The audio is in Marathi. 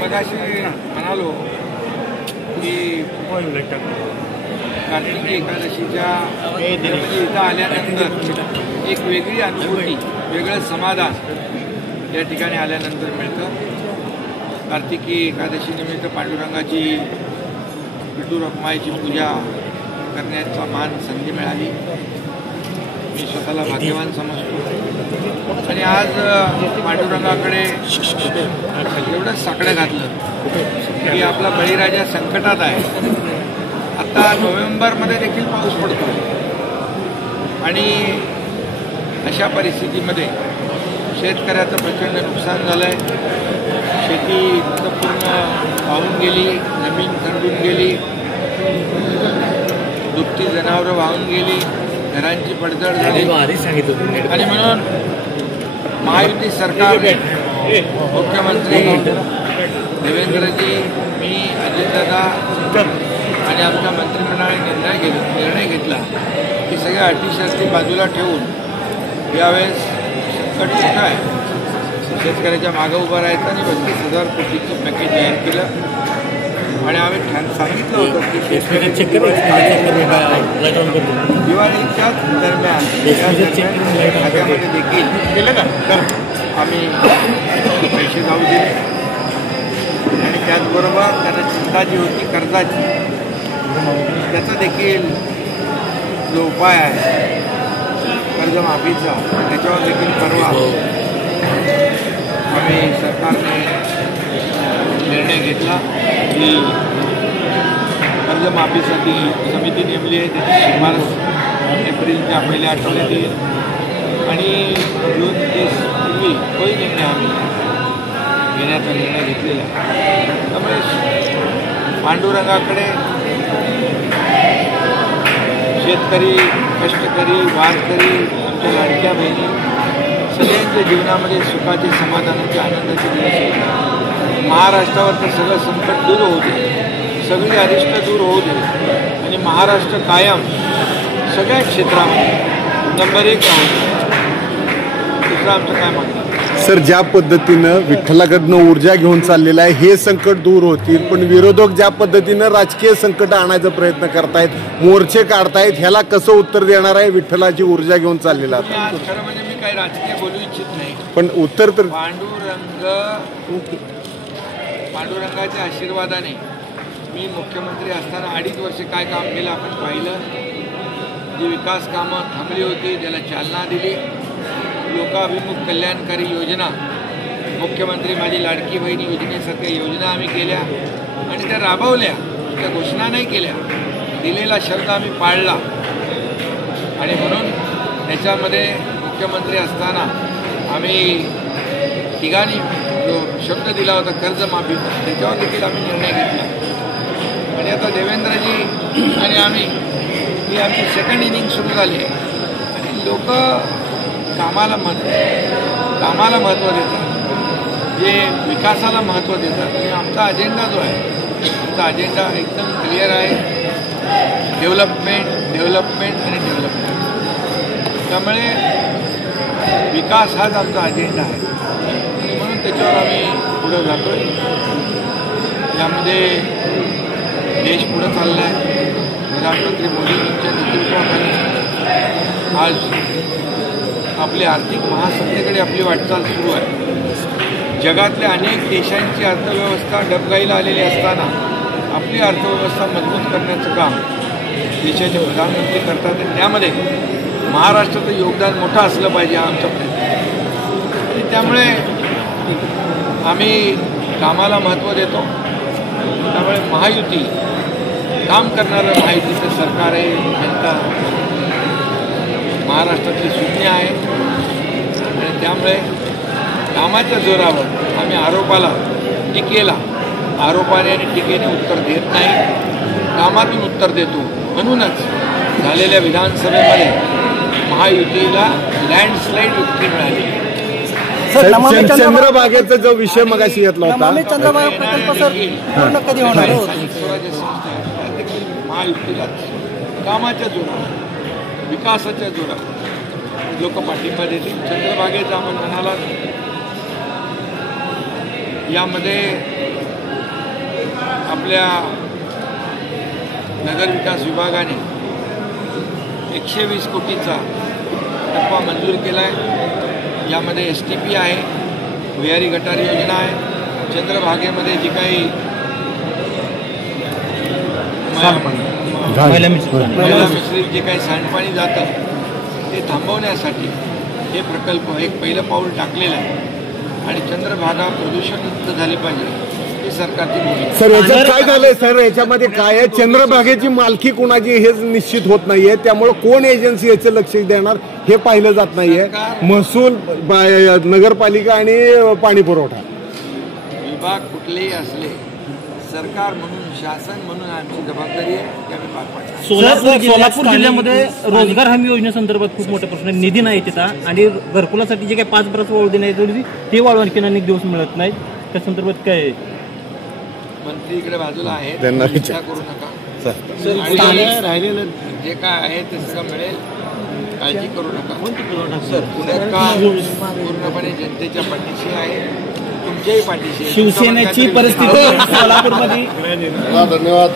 मगाशी म्हणालो की कार्तिकी एकादशीच्या इथं आल्यानंतर एक वेगळी अनुभूती, वेगळं समाधान या ठिकाणी आल्यानंतर मिळतं. कार्तिकी एकादशी निमित्त पांडुरंगाची विठू रखुमाईची पूजा करण्याचा मान संधी मिळाली. मी स्वतःला भाग्यवान समजतो आणि आज पांडुरंगाकडे एवढं साकडं घातलं की आपला बळीराजा संकटात आहे. आता नोव्हेंबरमध्ये देखील पाऊस पडतो आणि अशा परिस्थितीमध्ये शेतकऱ्याचं प्रचंड नुकसान झालं आहे. शेती पूर्ण वाहून गेली, जमीन खरडून गेली, दुभती जनावरं वाहून गेली, घरांची पडझड झाली आणि म्हणून महायुती सरकारने मुख्यमंत्री देवेंद्रजी, मी, अजितदादा आणि आमच्या मंत्रिमंडळाने निर्णय घेतला की सगळ्या अटी शर्ती बाजूला ठेवून यावेळेस संकट मोठं आहे, शेतकऱ्याच्या मागं उभं राहायचं आणि 32,000 कोटीचं पॅकेज जाहीर केलं. आणि आम्ही सांगितलं होतं की दिवाळीच्याच दरम्यान खात्यामध्ये देखील आम्ही पैसे जाऊ दिले आणि त्याचबरोबर त्यांना चिंता जी होती कर्जाची, त्याचा देखील जो उपाय आहे कर्जमाफीचा, त्याच्यावर देखील परवा आम्ही सरकारने निर्णय घेतला की कर्जमाफीसाठी समिती नेमली आहे. त्याची शिफारस एप्रिलच्या पहिल्या आठवड्यात येईल आणि जून 30 पूर्वी तोही निर्णय आम्ही घेण्याचा निर्णय घेतलेला आहे. त्यामुळे पांडुरंगाकडे शेतकरी, कष्टकरी, वारकरी, आमच्या लाडक्या बहिणी सगळ्यांच्या जीवनामध्ये सुखाचे, समाधानाचे, आनंदाचे दिवस येतात. महाराष्ट्रावरचं सगळं संकट दूर होऊ दे, सगळी अरिष्ट दूर होऊ दे आणि महाराष्ट्र कायम सगळ्या क्षेत्रामध्ये नंबर 1 राहू दे. दुसरं आमचं काय म्हणतात सर, ज्या पद्धतीनं विठ्ठलाकडनं ऊर्जा घेऊन चाललेलं आहे हे संकट दूर होतील, पण विरोधक ज्या पद्धतीनं राजकीय संकट आणायचा प्रयत्न करतायत, मोर्चे काढतायत, ह्याला कसं उत्तर देणार आहे विठ्ठलाची ऊर्जा घेऊन चाललेला? खरं म्हणजे मी काही राजकीय बोलू इच्छित नाही, पण उत्तर तर पांडुरंगाच्या आशीर्वादाने मी मुख्यमंत्री असताना 2.5 वर्ष काय काम केलं आपण पाहिलं. जी विकास कामं थांबली होती त्याला चालना दिली. लोकाभिमुख कल्याणकारी योजना, मुख्यमंत्री माझी लाडकी बहीण योजनेसारख्या योजना आम्ही केल्या आणि त्या राबवल्या. त्या घोषणा नाही केल्या, दिलेला शब्द आम्ही पाळला आणि म्हणून त्याच्यामध्ये मुख्यमंत्री असताना आम्ही तिघांनी जो शब्द दिला होता कर्जमाफीचा, त्याच्यावर देखील आम्ही निर्णय घेतला. आणि आता देवेंद्रजी आणि आम्ही ही आमची सेकंड इनिंग सुरू झाली आहे आणि लोक कामाला महत्त्व देतात, जे विकासाला महत्त्व देतात. आणि आमचा अजेंडा जो आहे, आमचा अजेंडा एकदम क्लिअर आहे, डेव्हलपमेंट आणि डेव्हलपमेंट. त्यामुळे विकास हाच आमचा अजेंडा आहे आणि म्हणून त्याच्यावर आम्ही पुढं जातो आहे. यामध्ये देश पुढं चालला आहे. प्रधानमंत्री मोदींच्या नेतृत्वाखाली आज आपली आर्थिक महासत्तेकडे आपली वाटचाल सुरू आहे. जगातल्या अनेक देशांची अर्थव्यवस्था डबघाईला आलेली असताना आपली अर्थव्यवस्था मजबूत करण्याचं काम देशाचे प्रधानमंत्री करतात आणि त्यामध्ये महाराष्ट्राचं योगदान मोठं असलं पाहिजे हा आमचा प्रयत्न आहे. आणि त्यामुळे आम्ही कामाला महत्त्व देतो. त्यामुळे महायुती, काम करणारं महायुतीचं सरकार आहे. जनता महाराष्ट्रातली शून्य आहे आणि त्यामुळे कामाच्या जोरावर आम्ही आरोपाने आणि टीकेने उत्तर देत नाही, कामातून उत्तर देतो. म्हणूनच झालेल्या विधानसभेमध्ये महायुतीला लँडस्लाईड विक्ट्री मिळाली. चंद्रभागेचा जो विषय मगाशी घेतला होता, महायुतीला कामाच्या जोरावर, विकासाच्या जोरावर लोक पाठिंबा देतील. चंद्रभागेचा आपण म्हणाला, यामध्ये आपल्या नगरविकास विभागाने 120 कोटीचा टप्पा मंजूर केला आहे. यामध्ये STP आहे, भुयारी गटार योजना आहे, चंद्रभागेमध्ये जी काही महिला मिश्रित जे काही सांडपाणी जातं ते थांबवण्यासाठी हे प्रकल्प एक पहिलं पाऊल टाकलेलं आहे आणि चंद्रभागा प्रदूषणमुक्त झाली पाहिजे ही सरकारची भूमिका. सर याच्यात काय झालंय सर, याच्यामध्ये काय आहे, चंद्रभागेची मालकी कोणाची हेच निश्चित होत नाहीये, त्यामुळे कोण एजन्सी याचं लक्ष देणार हे पाहिलं जात नाहीये. महसूल, नगरपालिका आणि पाणी पुरवठा विभाग कुठलेही असले, सरकार म्हणून, शासन म्हणून आमची जबाबदारी आहे की आम्ही पार पाडणार. सोलापूर जिल्ह्यामध्ये रोजगार हमी योजनेसंदर्भात खूप मोठा प्रश्न, निधी नाही तिथं आणि घरकुलासाठी जे काही 5 वर्ष वाळू देण्याची ती वाळू आणखी अनेक दिवस मिळत नाही. त्या संदर्भात काय मंत्री इकडे बाजूला आहेत, त्यांना चिंता करू नका. राहिलेलं जे काय आहे ते सगळं मिळेल, काळजी करू नका. पुण्यात पूर्णपणे जनतेच्या पाठीशी आहे, तुमच्याही पाठीशी आहे. शिवसेनेची परिस्थिती सोलापूरमध्ये धन्यवाद.